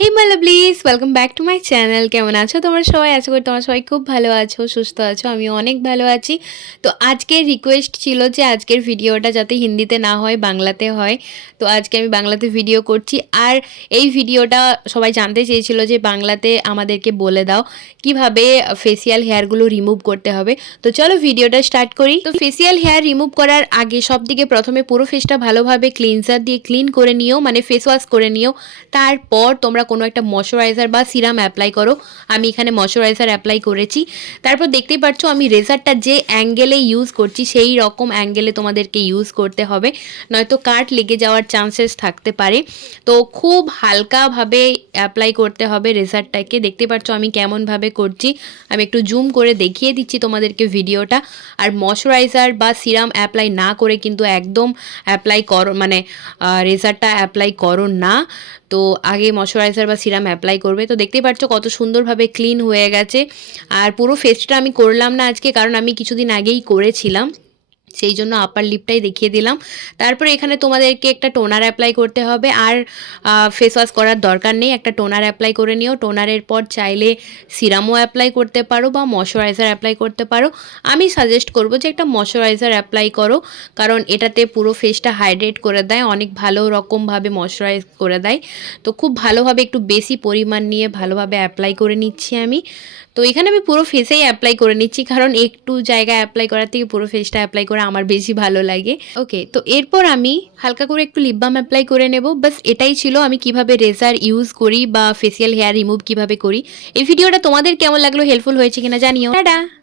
Hey Mala please welcome back to my channel কেমন আছো তোমরা সবাই? আশা করি তোমরা সবাই খুব ভালো আছো, সুস্থ আছো আমি অনেক ভালো আছি। তো আজকের রিকোয়েস্ট ছিল যে আজকের ভিডিওটা যাতে হিন্দিতে না হয়, বাংলাতে হয়। তো আজকে আমি বাংলাতে ভিডিও করছি। আর এই ভিডিওটা সবাই জানতে চেয়েছিল যে বাংলাতে আমাদেরকে বলে দাও, কীভাবে ফেসিয়াল হেয়ারগুলো রিমুভ করতে হবে। তো চলো ভিডিওটা স্টার্ট করি। তো ফেসিয়াল হেয়ার রিমুভ করার আগে সব দিকে প্রথমে পুরো ফেসটা ভালোভাবে ক্লিনজার দিয়ে ক্লিন করে নিও মানে ফেস ওয়াশ করে নিও। তারপর তোমরা কোনো একটা ময়শ্চারাইজার বা সিরাম অ্যাপ্লাই করো। আমি এখানে ময়শ্চারাইজার অ্যাপ্লাই করেছি। তারপর দেখতেই পাচ্ছ আমি রেজারটা যে অ্যাঙ্গেলে ইউজ করছি, সেই রকম অ্যাঙ্গেলে তোমাদেরকে ইউজ করতে হবে। নয়তো কাট লেগে যাওয়ার চান্সেস থাকতে পারে। তো খুব হালকাভাবে অ্যাপ্লাই করতে হবে রেজারটাকে দেখতে পাচ্ছ আমি কেমনভাবে করছি। আমি একটু জুম করে দেখিয়ে দিচ্ছি তোমাদেরকে ভিডিওটা আর ময়শ্চারাইজার বা সিরাম অ্যাপ্লাই না করে কিন্তু একদম অ্যাপ্লাই করো মানে রেজারটা অ্যাপ্লাই করো না। তো আগে ময়শ্চারাইজার বা সিরাম অ্যাপ্লাই করবে। তো দেখতেই পাচ্ছ কত সুন্দরভাবে ক্লিন হয়ে গেছে। আর পুরো ফেসটা আমি করলাম না আজকে, কারণ আমি কিছুদিন আগেই করেছিলাম। সেই জন্য আপার লিপটাই দেখিয়ে দিলাম। তারপরে এখানে তোমাদেরকে একটা টোনার অ্যাপ্লাই করতে হবে। আর ফেস ওয়াশ করার দরকার নেই। একটা টোনার অ্যাপ্লাই করে নিও। টোনারের পর চাইলে সিরামও অ্যাপ্লাই করতে পারো বা ময়শ্চারাইজার অ্যাপ্লাই করতে পারো। আমি সাজেস্ট করব যে একটা ময়শ্চারাইজার অ্যাপ্লাই করো। কারণ এটাতে পুরো ফেসটা হাইড্রেট করে দেয়। অনেক ভালো রকমভাবে ময়শ্চারাইজ করে দেয়। তো খুব ভালোভাবে একটু বেশি পরিমাণ নিয়ে ভালোভাবে অ্যাপ্লাই করে নিচ্ছি আমি। তো এখানে আমি পুরো ফেসেই অ্যাপ্লাই করে নিচ্ছি। কারণ একটু জায়গায় অ্যাপ্লাই করার থেকে পুরো ফেসটা অ্যাপ্লাই করে আমার বেশি ভালো লাগে। ওকে তো এরপর আমি হালকা করে একটু লিপ বাম অ্যাপ্লাই করে নেব। বাস এটাই ছিল আমি কীভাবে রেজার ইউজ করি বা ফেসিয়াল হেয়ার রিমুভ কীভাবে করি। এই ভিডিওটা তোমাদের কেমন লাগল? হেল্পফুল হয়েছে কিনা জানিও। টাটা!